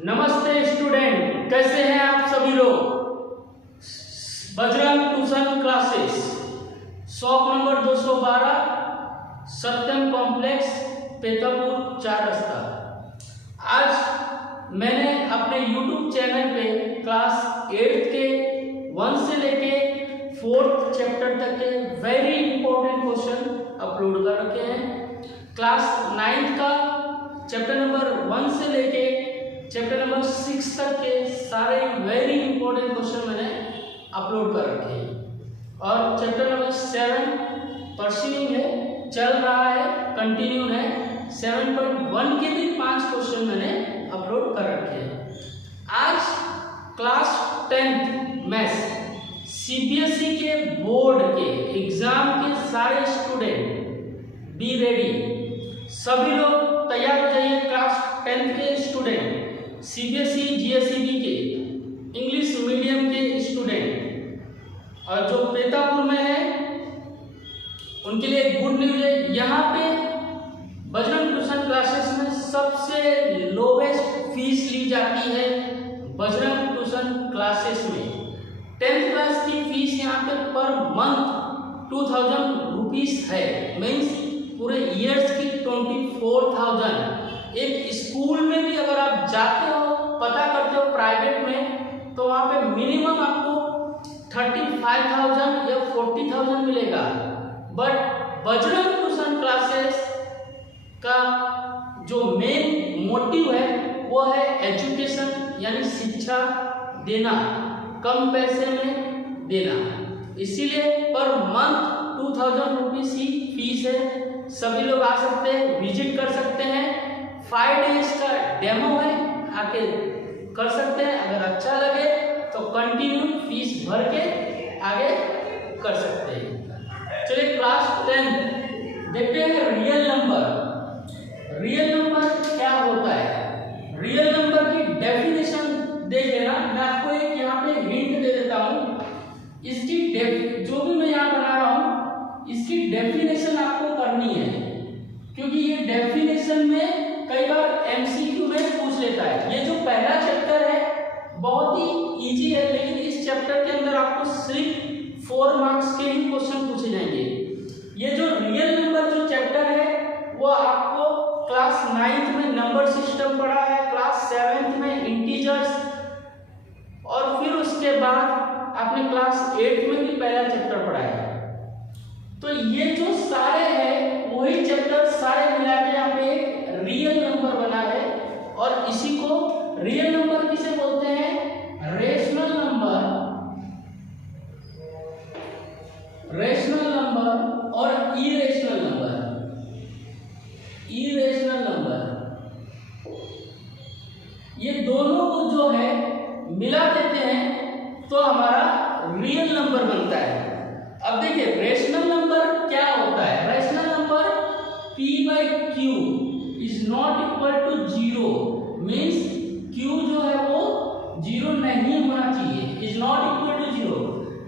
नमस्ते स्टूडेंट, कैसे हैं आप सभी लोग। Bajrang tuition classes shop number 212 सत्यम कॉम्प्लेक्स पेतापुर 4 रास्ता। आज मैंने अपने YouTube चैनल पे क्लास 8 के 1 से लेके 4th चैप्टर तक के वेरी इंपॉर्टेंट क्वेश्चन अपलोड कर रखे हैं। क्लास 9th का चैप्टर नंबर 1 से लेके चैप्टर नंबर 6 तक के सारे वेरी इंपॉर्टेंट क्वेश्चन मैंने अपलोड कर रखे हैं और चैप्टर नंबर 7 परस्यूइंग है, चल रहा है, कंटिन्यू है। 7.1 के भी 5 क्वेश्चन मैंने अपलोड कर रखे हैं। आज क्लास 10th मैथ्स सीबीएसई के बोर्ड के एग्जाम के सारे स्टूडेंट बी रेडी, सभी लोग तैयार हो जाइए। क्लास 10th के स्टूडेंट, सीबीएसई जीएसईबी के इंग्लिश मीडियम के स्टूडेंट और जो पेतापुर में है उनके लिए गुड न्यूज है। यहाँ पे बजरंग ट्यूशन क्लासेस में सबसे लोवेस्ट फीस ली जाती है। बजरंग ट्यूशन क्लासेस में 10th क्लास की फीस यहाँ पे पर मंथ 2000 रुपीज है, मीन्स पूरे ईयर्स की 24,000। एक स्कूल में भी अगर आप जाते हो, पता करते हो प्राइवेट में, तो वहाँ पे मिनिमम आपको 35,000 या 40,000 मिलेगा। बट बजरंग ट्यूशन क्लासेस का जो मेन मोटिव है वो है एजुकेशन, यानी शिक्षा देना, कम पैसे में देना। इसीलिए पर मंथ 2000 रुपीज ही फीस है। सभी लोग आ सकते हैं, विजिट कर सकते हैं। 5 डेज का डेमो है, आके कर सकते हैं। अगर अच्छा लगे तो कंटिन्यू फीस भर के आगे कर सकते हैं। चलिए क्लास 10 देखते हैं। रियल नंबर, रियल नंबर क्या होता है, रियल नंबर की डेफिनेशन देख लेना। मैं आपको एक यहाँ पे हिंट दे देता हूँ। इसकी जो भी मैं यहाँ बना रहा हूँ, इसकी डेफिनेशन आपको करनी है, क्योंकि ये डेफिनेशन में कई बार एमसीक्यू में पूछ लेता है। ये जो पहला चैप्टर है बहुत ही इजी है, लेकिन इस चैप्टर के अंदर आपको सिर्फ 4 मार्क्स के ही क्वेश्चन पूछे जाएंगे। ये जो रियल नंबर जो चैप्टर है वो आपको क्लास 9th में नंबर सिस्टम पढ़ा है, क्लास 7th में इंटीजर्स, और फिर उसके बाद आपने क्लास 8 में भी पहला चैप्टर पढ़ा है। तो ये जो सारे हैं वही चैप्टर सारे मिला के यहाँ पे एक रियल नंबर बना है। और इसी को रियल नंबर किसे बोलते हैं, रेशनल नंबर, रेशनल नंबर और इरेशनल नंबर, इरेशनल नंबर। ये दोनों को जो है मिला देते हैं तो हमारा रियल नंबर बनता है। अब देखिए रेशनल नंबर क्या होता है। Rational number p/q is not equal to 0, means q जो है वो 0 नहीं होना चाहिए, is not equal to 0।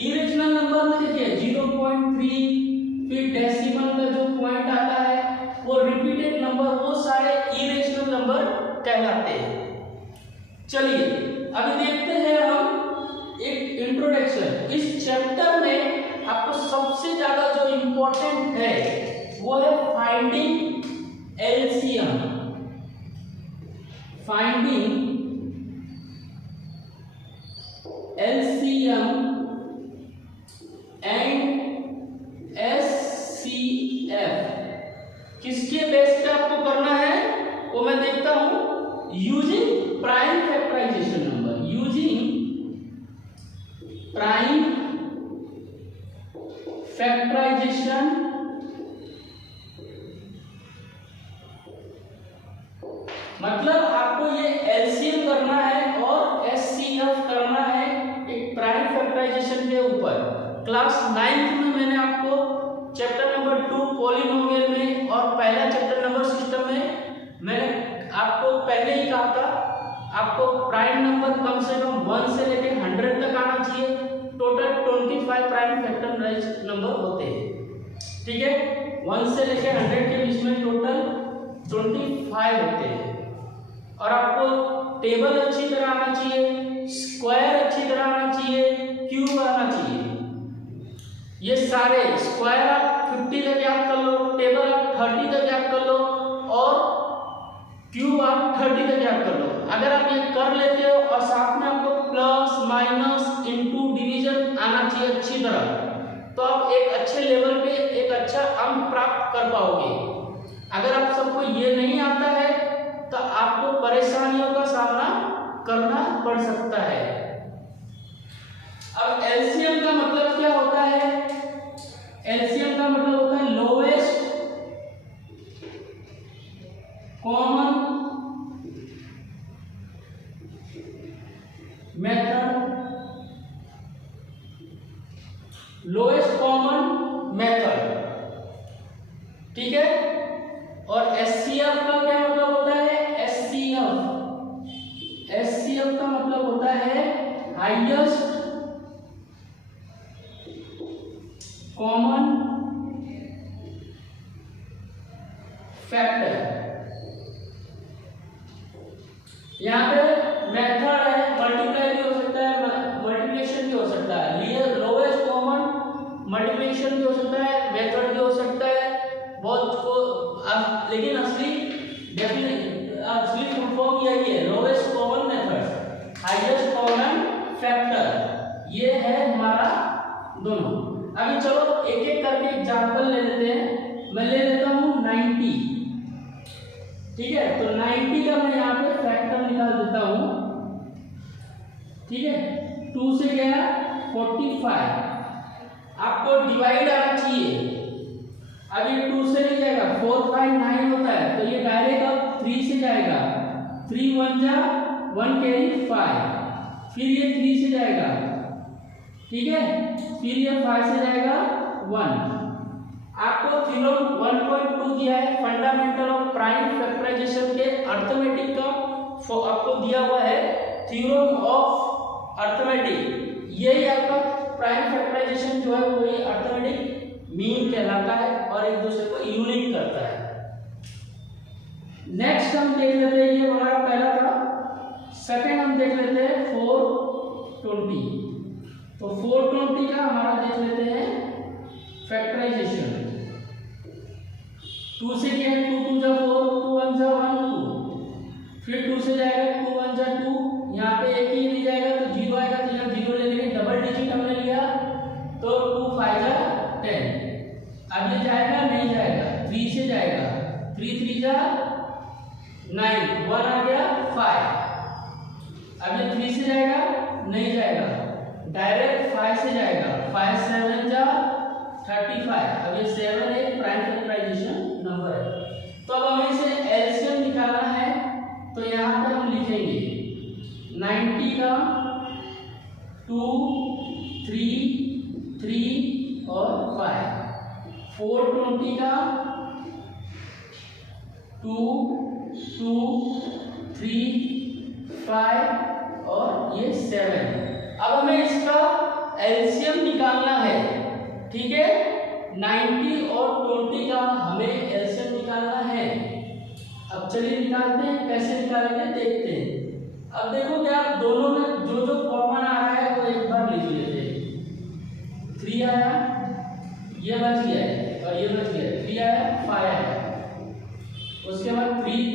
Irrational number में देखिए 0.3, फिर डेसिमल में जो पॉइंट आता है वो रिपीटेड नंबर, वो सारे इरेशनल नंबर कहलाते हैं। चलिए अभी देखते हैं हम एक इंट्रोडक्शन। इस चैप्टर में आपको सबसे ज्यादा जो इंपॉर्टेंट है वो है finding LCM, finding LCM and HCF. किसके बेस पे आपको करना है वो मैं देखता हूं। Using prime factorisation number, using prime factorisation मतलब आपको ये एलसीएम करना है और एचसीएफ करना है एक प्राइम फैक्टराइजेशन के ऊपर। क्लास 9th में मैंने आपको चैप्टर नंबर 2 पॉलिनोमियल में और पहला चैप्टर नंबर सिस्टम में मैंने आपको पहले ही कहा था, आपको प्राइम नंबर कम से कम 1 से लेकर 100 तक आना चाहिए। टोटल 25 प्राइम फैक्टराइज नंबर होते हैं, ठीक है। 1 से लेकर 100 के बीच में टोटल 25 होते हैं। और आपको टेबल अच्छी तरह आना चाहिए, स्क्वायर अच्छी तरह आना चाहिए, क्यूब आना चाहिए। ये सारे स्क्वायर आप 50 तक याद कर लो, टेबल आप 30 तक याद कर लो और क्यूब आप 30 तक याद कर लो। अगर आप ये कर लेते हो और साथ में आपको प्लस माइनस इनटू डिवीजन आना चाहिए अच्छी तरह, तो आप एक अच्छे लेवल पे एक अच्छा अंक प्राप्त कर पाओगे। अगर आप सबको ये नहीं आता है तो आपको परेशानियों का सामना करना पड़ सकता है। अब एलसीएम का मतलब क्या होता है? एलसीएम का मतलब होता है lowest common method, lowest common method, ठीक है। और एचसीएफ का क्या मतलब होता है? एचसीएफ, एचसीएफ का मतलब होता है हाईएस्ट कॉमन फैक्टर। यहाँ पे मेथड है, मल्टीप्लाई भी हो सकता है, मल्टीप्लिकेशन भी हो सकता है, लियर लोएस्ट कॉमन मल्टीप्लिकेशन भी हो सकता है, मेथड भी हो सकता है, बहुत को लेकिन असली फुल फॉर्म यही है, lowest common method, highest common factor, ये है हमारा दोनों। अभी चलो एक एक करके एग्जांपल ले लेते हैं। मैं ले लेता हूँ 90, ठीक है। तो 90 का मैं यहाँ पे फैक्टर निकाल देता हूँ, ठीक है। 2 से गया 45, आपको डिवाइड आना चाहिए। अभी 2 से नहीं जाएगा, 4 5 9 होता है, तो ये डायरेक्ट अब 3 से जाएगा, 3 1 जा 1 कैरी 5, फिर ये 3 से जाएगा, ठीक है, फिर ये 5 से जाएगा 1। आपको थ्योरम 1.2 दिया है, फंडामेंटल ऑफ प्राइम फैक्टराइजेशन के अर्थमेटिक का आपको दिया हुआ है, थ्योरम ऑफ अर्थमेटिक। यही आपका प्राइम फैक्टराइजेशन जो है वही अर्थमेटिक मीन कहलाता है और एक दूसरे को यूनिक करता है। नेक्स्ट हम देख लेते हैं, ये हमारा पहला था। सेकंड हम देख लेते हैं 420। तो 420 का हमारा देख लेते हैं फैक्टराइजेशन। 2 से क्या है, 2 2 जा 4, 2 1 जा 1 2, फिर 2 से जाएगा 2 1 जा 2, यहाँ पे एक ही नहीं जाएगा तो 0 आएगा, तो यहाँ 0 ले लेंगे, डबल डिजिट हमने लिया तो 2 5 जा 10। अब ये जाएगा नहीं जाएगा, 3 से जाएगा, 3 3 जा 9, 1 आ गया 5। अब ये 3 से जाएगा नहीं जाएगा, डायरेक्ट 5 से जाएगा, 5 7 जा 35। अब ये 7 एक प्राइम फैक्टराइजेशन नंबर है। तो अब हमें इसे एलसीएम निकालना है, तो यहाँ पे हम लिखेंगे 90 का 2 3 3 और 5, 420 का 2 2 3 5 और ये 7। अब हमें इसका एलसीएम निकालना है, ठीक है। 90 और 20 का हमें एलसीएम निकालना है। अब चलिए निकालते हैं, कैसे निकालेंगे देखते हैं। अब देखो क्या दोनों में जो जो कॉमन आ रहा है वो एक बार लिख लेते हैं। 3 आया, ये बच गया है और ये बच गया, 3 आया 5 आया, उसके बाद 3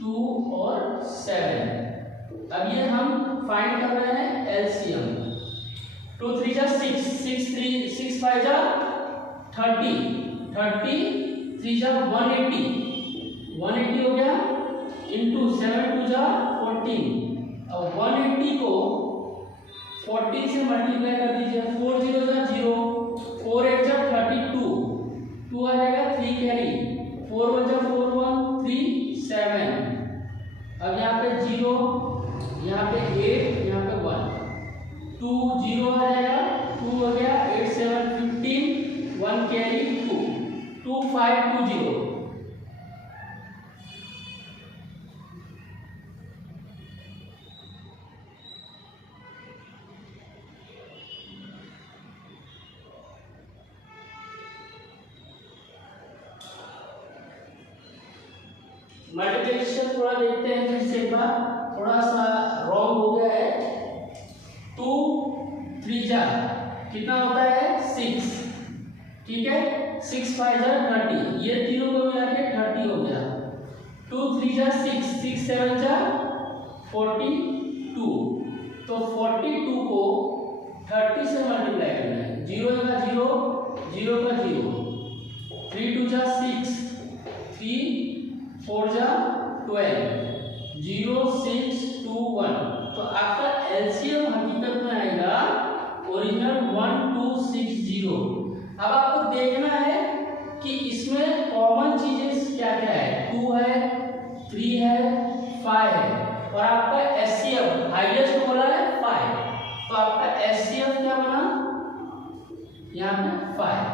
2 और 7। अब ये हम फाइंड कर रहे हैं एलसीएम। 2 3 जा 6, 6 5 जा 30, 3 जा 180 हो गया, इंटू 7 2 जा 14। अब 180 को 14 से मल्टीप्लाई कर दीजिए, 4 0 जा 0, 4 8 जा 32, 2 आ जाएगा 3 कैरी, 4 1 जा 4 1 3 7। अब यहाँ पे 0, यहाँ पे 8, यहाँ पे 1, 2 0 आ जाएगा, 2 हो गया, 8 7 15, 1 कैरी 2 2 5 2 0। मल्टीप्लिकेशन थोड़ा देखते हैं फिर से एक बार, थोड़ा सा रॉन्ग हो गया है। 2 3 जा कितना होता है 6, ठीक है। 6 5 जा 30, ये तीनों को मिला के 30 हो गया। 2 3 जा 6, 6 7 जा 42, तो 42 को 30 से मल्टीप्लाई करना है। 0 का 0, 0 का 0, 3 2 जा 6, 3 4 जा 12, 0 6 2 1, तो आपका एलसीएम हकीकत में आएगा ओरिजिनल 1260। अब आपको देखना है कि इसमें कॉमन चीजें क्या क्या है। 2 है, 3 है, 5 है, और आपका एचसीएफ हाईएस्ट बोला है 5, तो आपका एचसीएफ क्या बना यहाँ पे 5।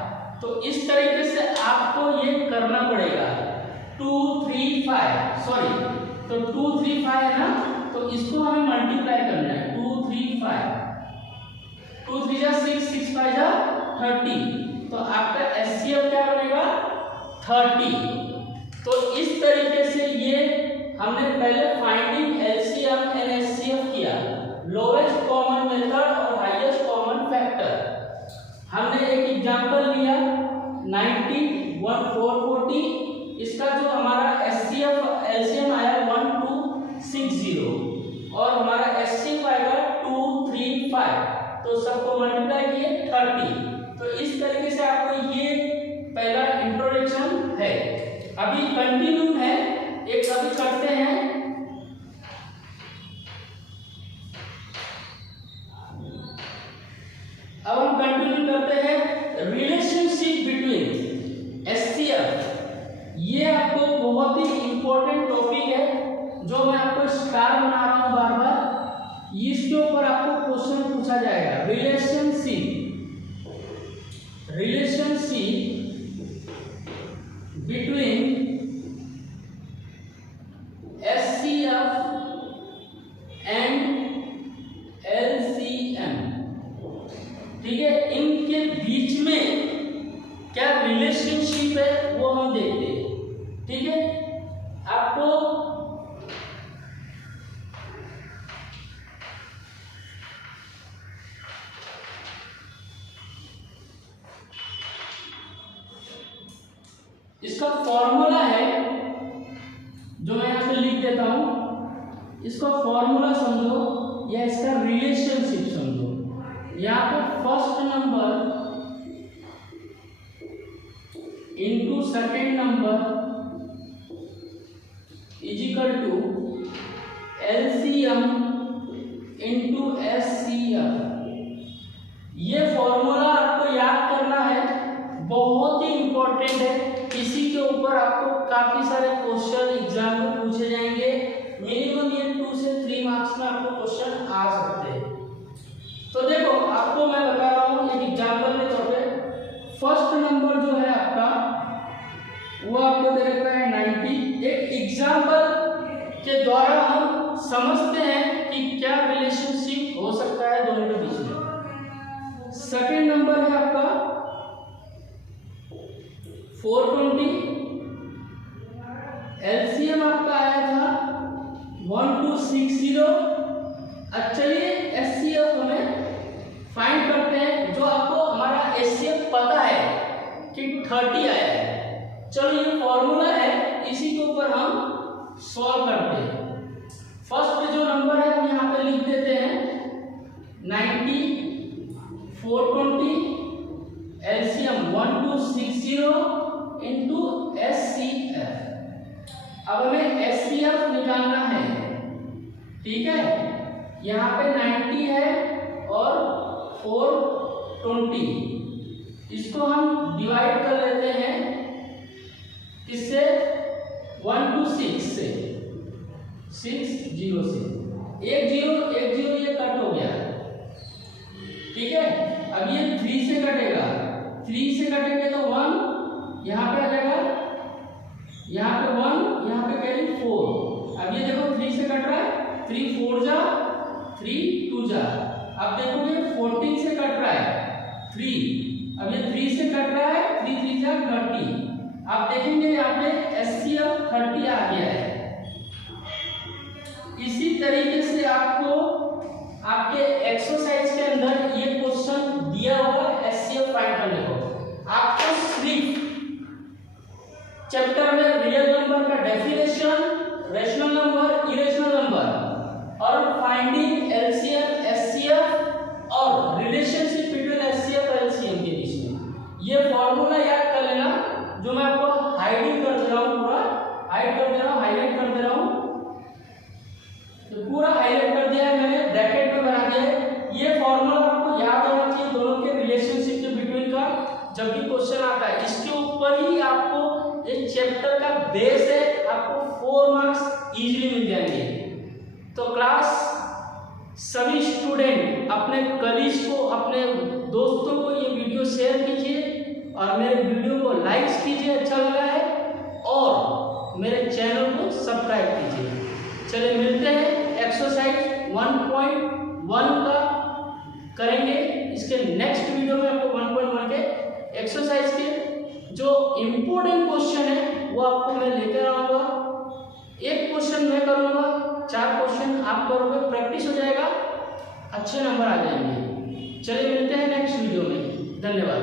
तो इस तरीके से आपको ये करना पड़ेगा। 2 3 5 सॉरी, तो 2 3 5 है ना, तो इसको हमें मल्टीप्लाई करना है। 2 3 5, 2 3 जा 6, 6 5 जा 30, तो आपका एचसीएफ क्या बनेगा 30। तो इस तरीके से ये हमने पहले फाइंडिंग एलसीएम एंड एचसीएफ किया, लोएस्ट कॉमन मेथड और हाईएस्ट कॉमन फैक्टर। हमने एक एग्जांपल लिया 90 1440, इसका जो हमारा एचसीएफ एलसीएम आया 1260 और हमारा एचसीएफ आएगा 235, तो सबको मल्टीप्लाई किए 30। तो इस तरीके से आपको ये पहला इंट्रोडक्शन है। अभी कंटिन्यू है, एक अभी करते हैं। अब हम कंटिन्यू करते हैं रिलेशनशिप बिटवीन एचसीएफ। ये आपको बहुत ही इंपॉर्टेंट टॉपिक है जो मैं आपको स्टार बना रहा हूं बार बार। इसके ऊपर आपको क्वेश्चन पूछा जाएगा। Relationship between HCF and LCM, ठीक है। इनके बीच में क्या रिलेशनशिप है वो हम देखते हैं, ठीक है। आपको इसका फॉर्मूला है जो मैं यहां पे लिख देता हूं, इसका फॉर्मूला समझो या इसका रिलेशनशिप समझो। यहाँ पे first number into second number is equal to LCM into HCF. ये फॉर्मूला आपको याद करना है, बहुत ही इंपॉर्टेंट है। इसी के ऊपर आपको काफी सारे क्वेश्चन एग्जाम में पूछे जाएंगे। मिनिमम ये 2 से 3 मार्क्स में आपको क्वेश्चन आ सकते हैं। तो देखो आपको मैं बता रहा हूँ एक एग्जाम्पल के तौर पे। फर्स्ट नंबर जो है आपका वो आपको दे रखा है 90। एक एग्जाम्पल के द्वारा हम समझते हैं कि क्या रिलेशनशिप हो सकता है दोनों के बीच में। सेकेंड नंबर है आपका 420, एलसीएम आपका आया था 1260। अच्छा ये एचसीएफ हमें फाइंड करते हैं, जो आपको हमारा एचसीएफ पता है कि 30 आया है। चलो ये फॉर्मूला है, इसी के ऊपर हम सॉल्व करते हैं। फर्स्ट जो नंबर है हम यहाँ पे लिख देते हैं 90 420 एलसीएम 1260 इंटू एचसीएफ। अब हमें एचसीएफ निकालना है, ठीक है। यहाँ पे 90 है और 420, इसको हम डिवाइड कर लेते हैं किससे 1 to 6 से, 6 0 से। 1 0 ये कट हो गया, ठीक है। अब ये 3 से कटेगा, 3 से कटेंगे तो 1 यहाँ पे आ जाएगा, यहाँ पे 1, यहाँ पे कैरी 4। अब ये देखो 3 से कट रहा है, 3 4 जा 3 2 जा। अब देखोगे 14 से कट रहा है 3, अब ये 3 से कट रहा है 3 3 जा 30। आप देखेंगे यहाँ पे एचसीएफ 30 आ गया है। इसी तरीके से आपको आपके एक्सरसाइज के अंदर ये क्वेश्चन दिया हुआ है, एचसीएफ फाइंड करने को। आपको सिर्फ चैप्टर में रियल नंबर का definition, rational number, irrational number और फाइंडिंग एलसीएम, एचसीएफ और रिलेशनशिप बिटवीन एचसीएफ और एलसीएम के बीच में ये फॉर्मूला याद कर लेना, जो मैं आपको हाइडिंग कर दे रहा हूँ, पूरा हाइड कर दे रहा हूँ, हाईलाइट कर दे रहा हूँ, तो पूरा हाईलाइट कर दिया है मैंने, ब्रैकेट में बना दिया है। ये फॉर्मूला आपको याद होना चाहिए दोनों के रिलेशनशिप के बिटवीन का, जब भी क्वेश्चन आता है इसके ऊपर ही आपको ये चैप्टर का बेस है, आपको 4 मार्क्स इजीली मिल जाएंगे। तो क्लास सभी स्टूडेंट अपने कलीग्स को, अपने दोस्तों को ये वीडियो शेयर कीजिए और मेरे वीडियो को लाइक्स कीजिए अच्छा लगा है, और मेरे चैनल को सब्सक्राइब कीजिए। चलिए मिलते हैं, एक्सरसाइज 1.1 का करेंगे। इसके नेक्स्ट वीडियो में आपको 1.1 के एक्सरसाइज के जो इम्पोर्टेंट क्वेश्चन है वो आपको मैं लेकर आऊँगा। एक क्वेश्चन मैं करूँगा, 4 क्वेश्चन आप करोगे, प्रैक्टिस हो जाएगा, अच्छे नंबर आ जाएंगे। चलिए मिलते हैं नेक्स्ट वीडियो में, धन्यवाद।